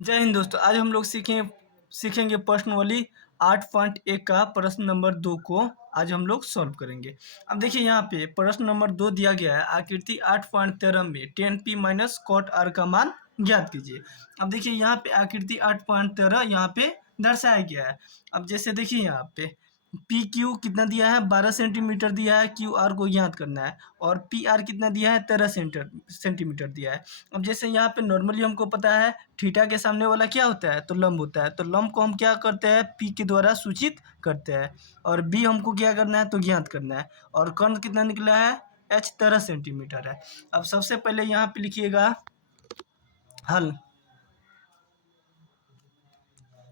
जय हिंद दोस्तों। आज हम लोग सीखेंगे प्रश्नावली 8.1 का प्रश्न नंबर 2 को आज हम लोग सॉल्व करेंगे। अब देखिए यहाँ पे प्रश्न नंबर 2 दिया गया है, आकृति 8.13 में 10p माइनस कॉट आर का मान ज्ञात कीजिए। अब देखिए यहाँ पे आकृति 8.13 यहाँ पे दर्शाया गया है। अब जैसे देखिए यहाँ पे पी क्यू कितना दिया है, 12 सेंटीमीटर दिया है, क्यू आर को ज्ञात करना है, और पी आर कितना दिया है, 13 सेंटीमीटर दिया है। अब जैसे यहाँ पे नॉर्मली हमको पता है थीटा के सामने वाला क्या होता है, तो लंब होता है। तो लंब को हम क्या करते हैं, पी के द्वारा सूचित करते हैं, और बी हमको क्या करना है, तो ज्ञात करना है। और कर्ण कितना निकला है, एच 13 सेंटीमीटर है। अब सबसे पहले यहाँ पे लिखिएगा हल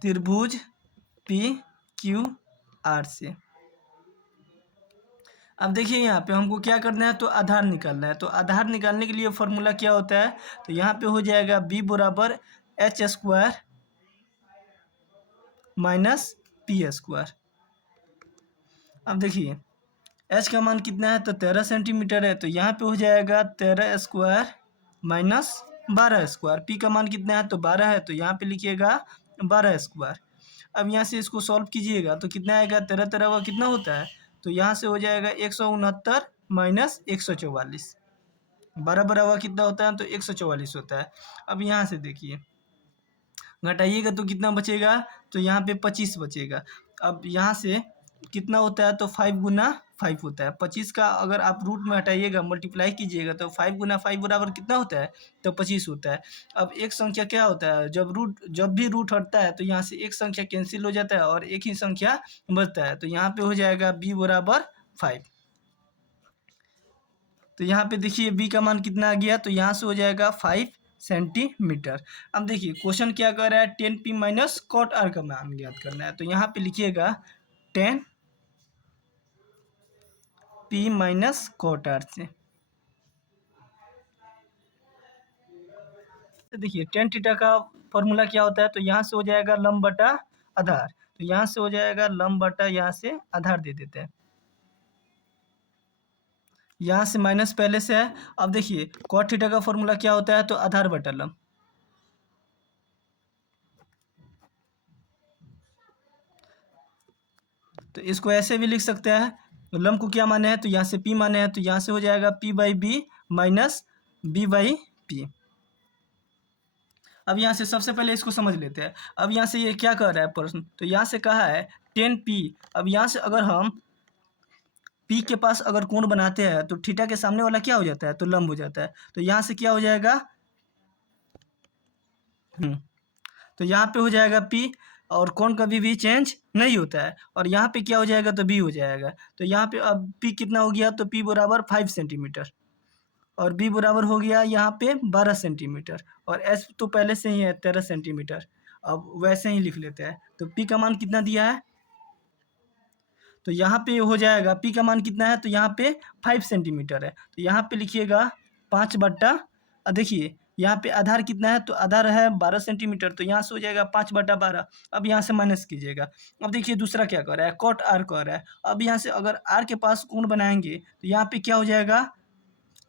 त्रिभुज पी क्यू आर से। अब देखिए यहाँ पे हमको क्या करना है, तो आधार निकालना है। तो आधार निकालने के लिए फॉर्मूला क्या होता है, तो यहाँ पे हो जाएगा b बराबर H square minus P square. अब देखिए h का मान कितना है, तो 13 सेंटीमीटर है, तो यहाँ पे हो जाएगा 13 स्क्वायर माइनस 12 स्क्वायर। p का मान कितना है, तो 12 है, तो यहाँ पे लिखिएगा 12 स्क्वायर। अब यहाँ से इसको सॉल्व कीजिएगा तो कितना आएगा, 13 13 का कितना होता है, तो यहाँ से हो जाएगा 169 माइनस 144। 12 12 का कितना होता है, तो 144 होता है। अब यहाँ से देखिए घटाइएगा तो कितना बचेगा, तो यहाँ पे 25 बचेगा। अब यहाँ से कितना होता है, तो 5 गुना 5 होता है। 25 का अगर आप रूट में हटाइएगा, मल्टीप्लाई कीजिएगा, तो 5 गुना 5 बराबर कितना होता है, तो 25 होता है। अब एक संख्या क्या होता है, जब भी रूट हटता है तो यहाँ से एक संख्या कैंसिल हो जाता है और एक ही संख्या बचता है। तो यहाँ पे हो जाएगा b बराबर 5। तो यहाँ पे देखिए b का मान कितना आ गया, तो यहाँ से हो जाएगा 5 सेंटीमीटर। अब देखिए क्वेश्चन क्या कर रहा है, 10p माइनस कॉट आर का मान ज्ञात करना है। तो यहाँ पे लिखिएगा 10p माइनस कॉट आर से। तो देखिए टेन थीटा का फॉर्मूला क्या होता है, तो यहाँ से हो जाएगा लंब बटा आधार। तो यहाँ से हो जाएगा लंब बटा, यहाँ से आधार दे देते हैं। यहाँ से माइनस पहले से है। अब देखिए कॉट थीटा का फॉर्मूला क्या होता है, तो आधार बटा लंब। तो इसको ऐसे भी लिख सकते हैं, तो लंब को क्या माने हैं, तो यहाँ से p माने हैं, तो यहाँ से हो जाएगा p by B minus b by P. अब यहाँ से सबसे पहले इसको समझ लेते हैं। अब यहाँ से ये क्या कह रहा है प्रश्न, तो यहाँ से कहा है 10p। अब यहाँ से अगर हम p के पास अगर कोण बनाते हैं तो थीटा के सामने वाला क्या हो जाता है, तो लंब हो जाता है। तो यहाँ से क्या हो जाएगा, तो यहाँ पे हो जाएगा p, और कोण कभी भी चेंज नहीं होता है, और यहाँ पे क्या हो जाएगा, तो b हो जाएगा। तो यहाँ पे अब p कितना हो गया, तो p बराबर 5 सेंटीमीटर, और b बराबर हो गया यहाँ पे 12 सेंटीमीटर, और s तो पहले से ही है 13 सेंटीमीटर। अब वैसे ही लिख लेते हैं। तो p का मान कितना दिया है, तो यहाँ पे हो जाएगा p का मान कितना है, तो यहाँ पे 5 सेंटीमीटर है, तो यहाँ पे लिखिएगा 5 बट्टा। देखिए यहाँ पे आधार कितना है, तो आधार है 12 सेंटीमीटर, तो यहाँ से हो जाएगा 5 बटा 12। अब यहाँ से माइनस कीजिएगा। अब देखिए दूसरा क्या कर रहा है, कॉट आर कर रहा है। अब यहाँ से अगर आर के पास कोण बनाएंगे तो यहाँ पे क्या हो जाएगा,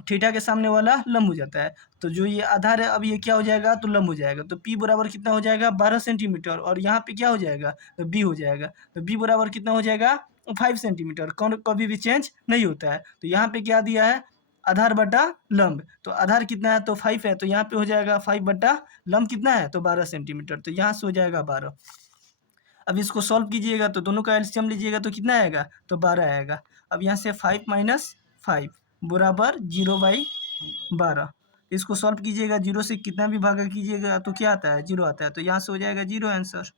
थीटा के सामने वाला लंब हो जाता है। तो जो ये आधार है, अब ये क्या हो जाएगा, तो लंब हो जाएगा। तो p बराबर कितना हो जाएगा, 12 सेंटीमीटर, और यहाँ पे क्या हो जाएगा, तो b हो जाएगा। तो b बराबर कितना हो जाएगा, 5 सेंटीमीटर। कौन कभी भी चेंज नहीं होता है। तो यहाँ पे क्या दिया है, आधार बटा लंब। तो आधार कितना है, तो 5 है, तो यहाँ पे हो जाएगा 5 बटा लंब कितना है, तो 12 सेंटीमीटर। तो यहाँ से हो जाएगा 12। अब इसको सॉल्व कीजिएगा तो दोनों का एलसीएम लीजिएगा तो कितना आएगा, तो 12 आएगा। अब यहाँ से 5 माइनस 5 बराबर 0/12। इसको सॉल्व कीजिएगा, 0 से कितना भी भागा कीजिएगा तो क्या आता है, 0 आता है। तो यहाँ से हो जाएगा 0 आंसर।